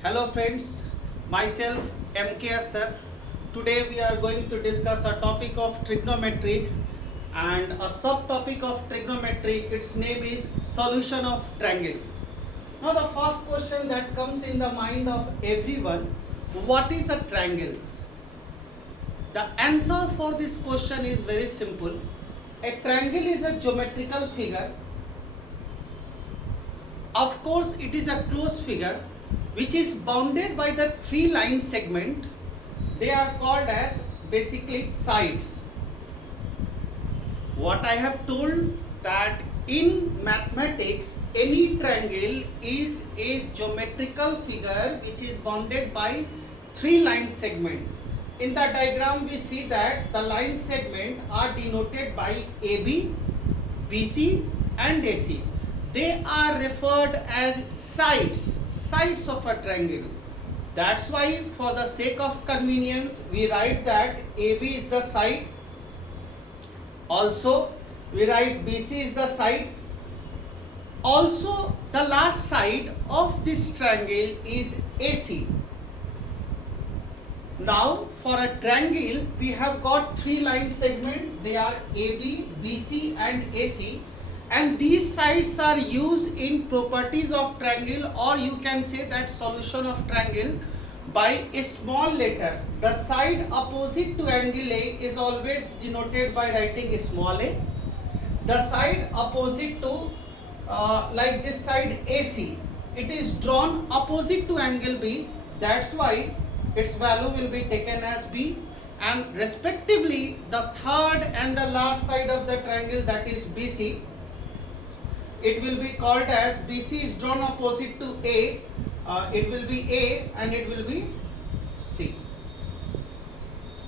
Hello friends, myself MKS sir. Today we are going to discuss a topic of trigonometry and a subtopic of trigonometry. Its name is solution of triangle. Now the first question that comes in the mind of everyone, what is a triangle? The answer for this question is very simple. A triangle is a geometrical figure. Of course, it is a closed figure which is bounded by the three line segment. They are called as basically sides. What I have told that in mathematics any triangle is a geometrical figure which is bounded by three line segment. In the diagram we see that the line segment are denoted by AB, BC and AC. They are referred as sides of a triangle. That's why for the sake of convenience we write that AB is the side. Also we write BC is the side. Also the last side of this triangle is AC. Now for a triangle we have got three line segments. They are AB, BC and AC. And these sides are used in properties of triangle, or you can say that solution of triangle by a small letter. The side opposite to angle A is always denoted by writing a small a. The side opposite to like this side AC, it is drawn opposite to angle B. That's why its value will be taken as B. And respectively the third and the last side of the triangle, that is BC, it will be called as BC is drawn opposite to A. It will be A and it will be C.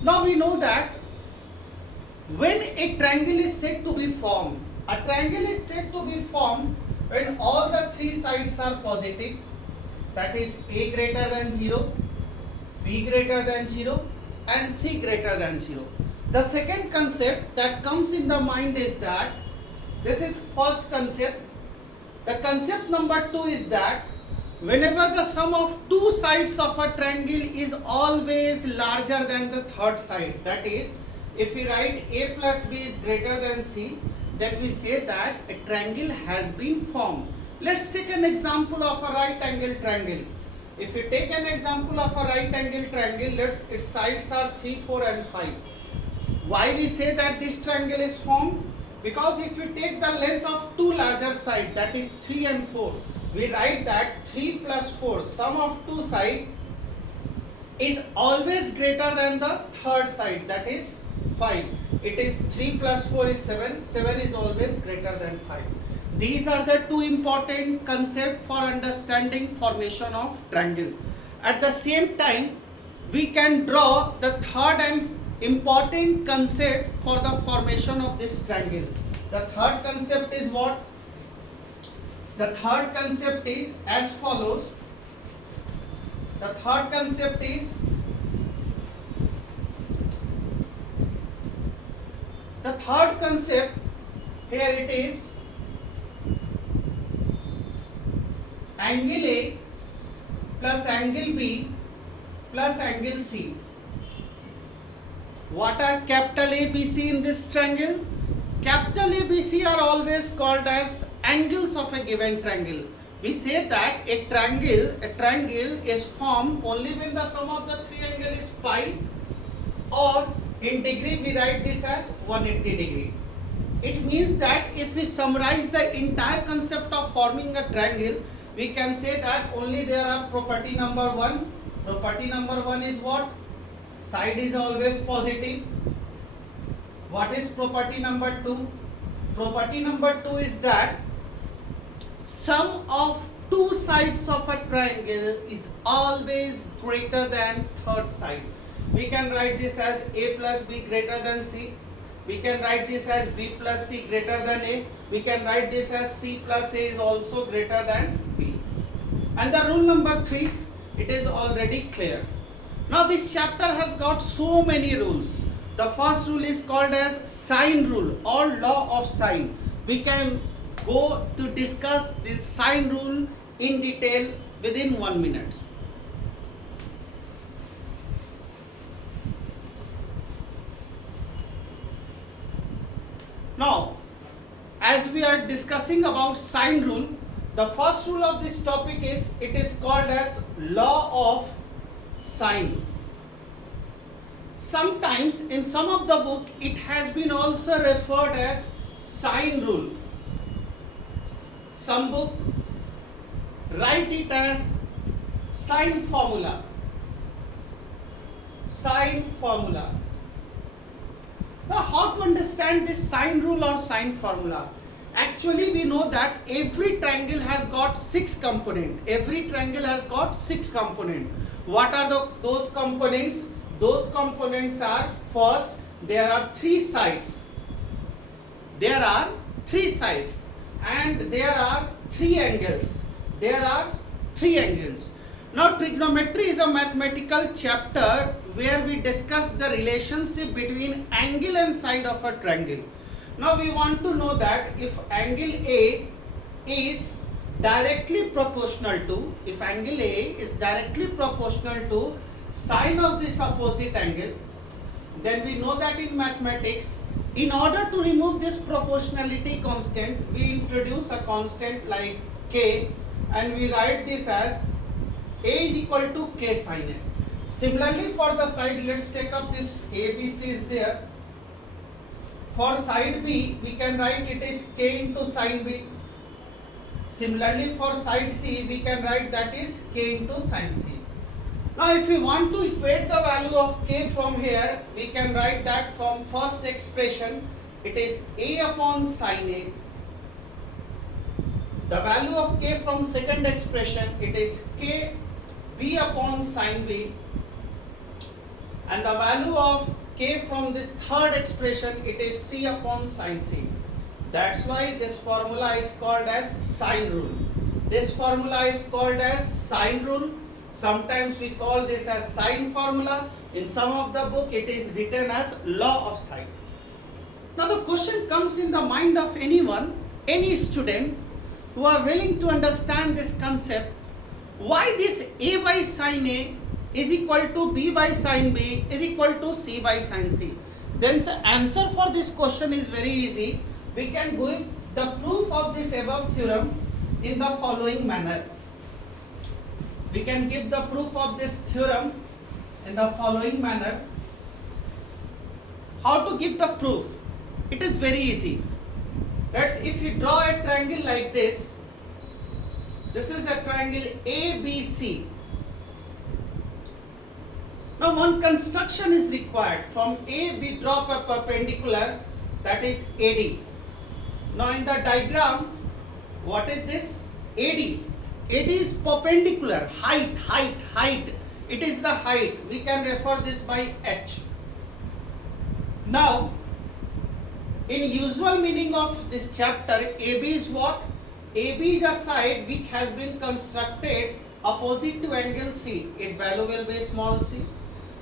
Now we know that when a triangle is said to be formed, a triangle is said to be formed when all the three sides are positive, that is A greater than 0, B greater than 0 and C greater than 0. The second concept that comes in the mind is that this is first concept. The concept number 2 is that whenever the sum of two sides of a triangle is always larger than the third side, that is, if we write A plus B is greater than C, then we say that a triangle has been formed. Let's take an example of a right angle triangle. If we take an example of a right angle triangle, its sides are 3, 4 and 5. Why we say that this triangle is formed? Because if we take the length of two larger sides, that is 3 and 4, we write that 3 plus 4, sum of two sides is always greater than the third side, that is 5. It is 3 plus 4 is 7, 7 is always greater than 5. These are the two important concepts for understanding formation of triangle. At the same time, we can draw the third and important concept for the formation of this triangle. The third concept is what? The third concept is as follows. The third concept is here it is angle A plus angle B plus angle C. What are capital ABC in this triangle? Capital ABC are always called as angles of a given triangle. We say that a triangle is formed only when the sum of the three angles is pi, or in degree we write this as 180 degree. It means that if we summarize the entire concept of forming a triangle, we can say that only there are property number 1. Property number 1 is what? Side is always positive. What is property number 2? Property number 2 is that sum of two sides of a triangle is always greater than third side. We can write this as A plus B greater than C. We can write this as B plus C greater than A. We can write this as C plus A is also greater than B. And the rule number 3, it is already clear. Now this chapter has got so many rules. The first rule is called as sine rule or law of sine. We can go to discuss this sine rule in detail within 1 minute. Now, as we are discussing about sine rule, the first rule of this topic is, it is called as law of sine. Sometimes in some of the book it has been also referred as sine rule. Some book write it as sine formula. Sine formula. Now, how to understand this sine rule or sine formula? Actually, we know that every triangle has got 6 components. Every triangle has got 6 components. What are those components? Those components are, first, there are 3 sides. There are 3 sides and there are 3 angles. There are 3 angles. Now, trigonometry is a mathematical chapter where we discuss the relationship between angle and side of a triangle. Now, we want to know that if angle A is directly proportional to, sine of this opposite angle, then we know that in mathematics, in order to remove this proportionality constant, we introduce a constant like k, and we write this as A is equal to k sine A. Similarly, for the side, let's take up this ABC is there. For side B, we can write it is k into sine B. Similarly, for side C, we can write that is k into sine C. Now, if we want to equate the value of k from here, we can write that from first expression, it is A upon sine A. The value of k from second expression, it is k B upon sine B. And the value of k from this third expression, it is C upon sine C. That's why this formula is called as sine rule. This formula is called as sine rule. Sometimes we call this as sine formula. In some of the book, it is written as law of sine. Now, the question comes in the mind of anyone, any student who are willing to understand this concept. Why this A by sine A is equal to B by sine B is equal to C by sine C? Then the answer for this question is very easy. We can give the proof of this above theorem in the following manner. We can give the proof of this theorem in the following manner. How to give the proof? It is very easy. If you draw a triangle like this is a triangle ABC. Now, one construction is required. From A, we drop a perpendicular, that is AD. Now, in the diagram, what is this? AD. AD is perpendicular, height. It is the height. We can refer this by H. Now, in usual meaning of this chapter, AB is what? AB is a side which has been constructed opposite to angle C. Its value will be small c.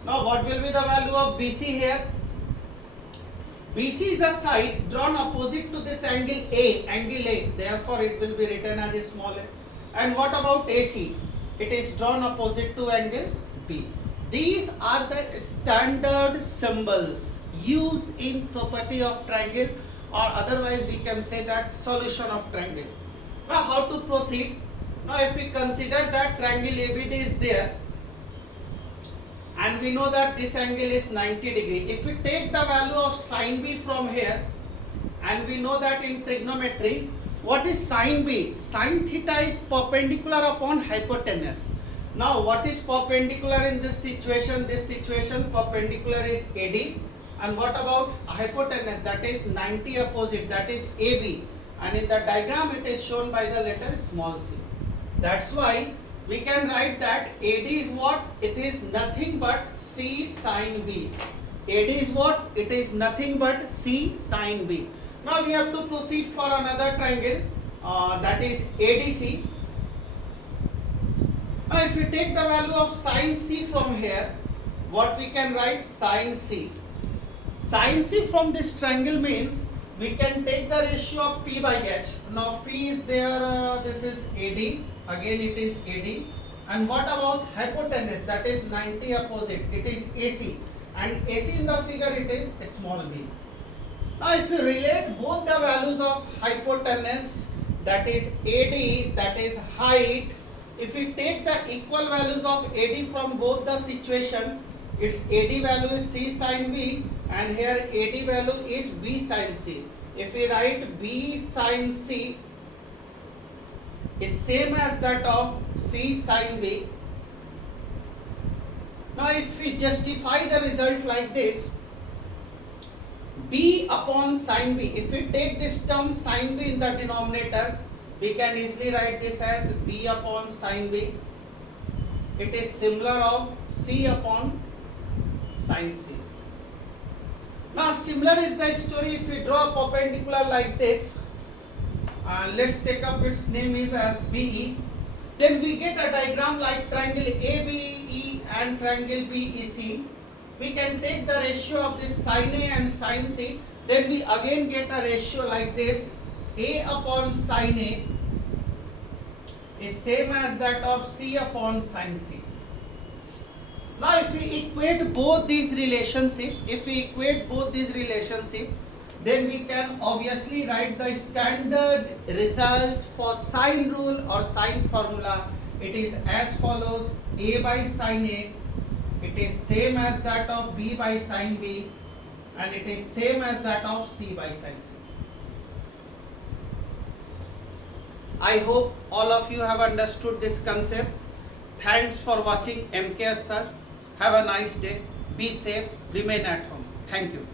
Now, what will be the value of BC here? BC is a side drawn opposite to this angle A. Therefore, it will be written as a small a. And what about AC? It is drawn opposite to angle B. These are the standard symbols used in property of triangle, or otherwise we can say that solution of triangle. Now, how to proceed? Now, if we consider that triangle ABD is there, and we know that this angle is 90 degree. If we take the value of sine B from here, and we know that in trigonometry, what is sine B? Sine theta is perpendicular upon hypotenuse. Now, what is perpendicular in this situation? This situation, perpendicular is AD. And what about hypotenuse? That is 90 opposite, that is AB. And in the diagram, it is shown by the letter small c. That's why we can write that AD is what? It is nothing but C sine B. AD is what? It is nothing but C sine B. Now, we have to proceed for another triangle, that is ADC. Now, if we take the value of sine C from here, what we can write? Sine C. Sine C from this triangle means we can take the ratio of P by H. Now, P is there, this is AD, again it is AD. And what about hypotenuse? That is 90 opposite, it is AC. And AC in the figure, it is small b. Now if you relate both the values of hypotenuse, that is AD, that is height, if we take the equal values of AD from both the situation, its AD value is C sin B and here AD value is B sin C. If we write B sin C is same as that of C sin B. Now if we justify the result like this, B upon sin B, if we take this term sin B in the denominator, we can easily write this as B upon sin B. It is similar of C upon sin C. Now similar is the story if we draw a perpendicular like this. Let's take up its name is as BE. Then we get a diagram like triangle ABE and triangle BEC. We can take the ratio of this sin A and sin C. Then we again get a ratio like this. A upon sin A is same as that of C upon sin C. Now if we equate both these relationships, then we can obviously write the standard result for sine rule or sine formula. It is as follows: A by sin A, it is same as that of B by sin B, and it is same as that of C by sin C. I hope all of you have understood this concept. Thanks for watching MKS sir. Have a nice day. Be safe. Remain at home. Thank you.